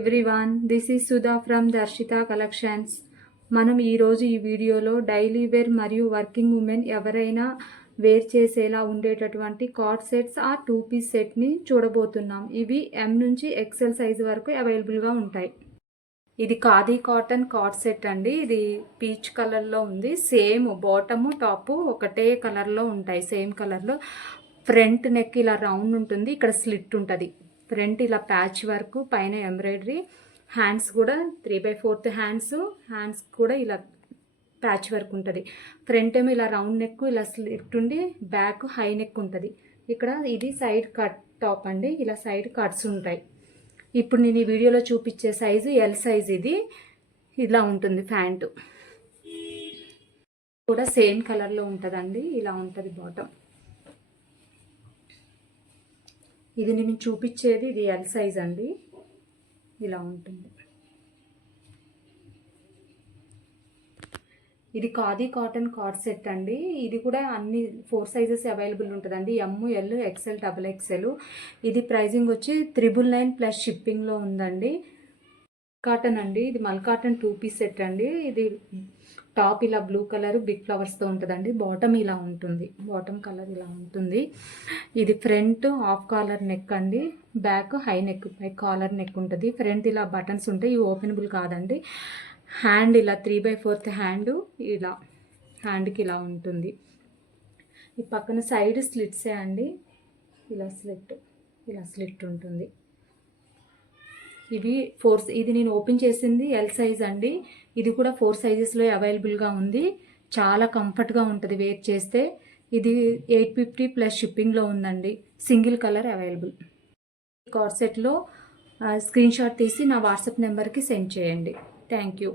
Everyone, this is Sudha from Darshita collections. మనం ఈరోజు ఈ వీడియోలో డైలీ వేర్ మరియు వర్కింగ్ ఉమెన్ ఎవరైనా వేర్ చేసేలా ఉండేటటువంటి కార్డ్ సెట్స్ ఆ 2 పీస్ సెట్ని చూడబోతున్నాం. ఇవి M నుంచి XL సైజ్ వరకు అవైలబుల్గా ఉంటాయి. ఇది ఖాదీ కాటన్ కార్డ్ సెట్ అండి. ఇది పీచ్ కలర్లో ఉంది. సేమ్ బాటము టాపు ఒకటే కలర్లో ఉంటాయి. సేమ్ కలర్లో ఫ్రంట్ నెక్ ఇలా రౌండ్ ఉంటుంది. ఇక్కడ స్లిట్ ఉంటుంది. ఫ్రంట్ ఇలా ప్యాచ్ వర్క్, పైన ఎంబ్రాయిడరీ, హ్యాండ్స్ కూడా 3/4 హ్యాండ్స్ కూడా ఇలా ప్యాచ్ వర్క్ ఉంటుంది. ఫ్రంట్ ఏమో ఇలా రౌండ్ నెక్, ఇలా స్లిట్ ఉండి బ్యాక్ హై నెక్ ఉంటుంది. ఇక్కడ ఇది సైడ్ కట్ టాప్ అండి. ఇలా సైడ్ కట్స్ ఉంటాయి. ఇప్పుడు నేను ఈ వీడియోలో చూపించే సైజు L సైజ్. ఇది ఇలా ఉంటుంది. ప్యాంటు కూడా సేమ్ కలర్లో ఉంటుందండి. ఇలా ఉంటుంది బాటమ్. ఇది నేను చూపించేది ఇది L సైజ్ అండి. ఇలా ఉంటుంది. ఇది ఖాదీ కాటన్ కార్డ్ సెట్ అండి. ఇది కూడా అన్ని 4 సైజెస్ అవైలబుల్ ఉంటుందండి. M, L, XL, XXL. ఇది ప్రైజింగ్ వచ్చి 999 ప్లస్ షిప్పింగ్లో ఉందండి. కాటన్ అండి. ఇది మల్ కాటన్ 2 పీస్ సెట్ అండి. ఇది టాప్ ఇలా బ్లూ కలర్ బిగ్ ఫ్లవర్స్తో ఉంటుందండి. బాటమ్ ఇలా ఉంటుంది. బాటమ్ కలర్ ఇలా ఉంటుంది. ఇది ఫ్రంట్ హాఫ్ కాలర్ నెక్ అండి. బ్యాక్ హై నెక్, పై కాలర్ నెక్ ఉంటుంది. ఫ్రంట్ ఇలా బటన్స్ ఉంటాయి. ఇవి ఓపెనబుల్ కాదండి. హ్యాండ్ ఇలా 3/4 హ్యాండ్, ఇలా హ్యాండ్కి ఇలా ఉంటుంది. ఈ పక్కన సైడ్ స్లిట్సే అండి. ఇలా స్లిట్ ఉంటుంది. ఇది నేను ఓపెన్ చేసింది L సైజ్ అండి. ఇది కూడా 4 సైజెస్లో అవైలబుల్గా ఉంది. చాలా కంఫర్ట్గా ఉంటుంది వేర్ చేస్తే. ఇది 850 ప్లస్ షిప్పింగ్లో ఉందండి. Single colour available. కార్డ్ సెట్లో స్క్రీన్ షాట్ తీసి నా వాట్సాప్ నెంబర్కి సెండ్ చేయండి. Thank you.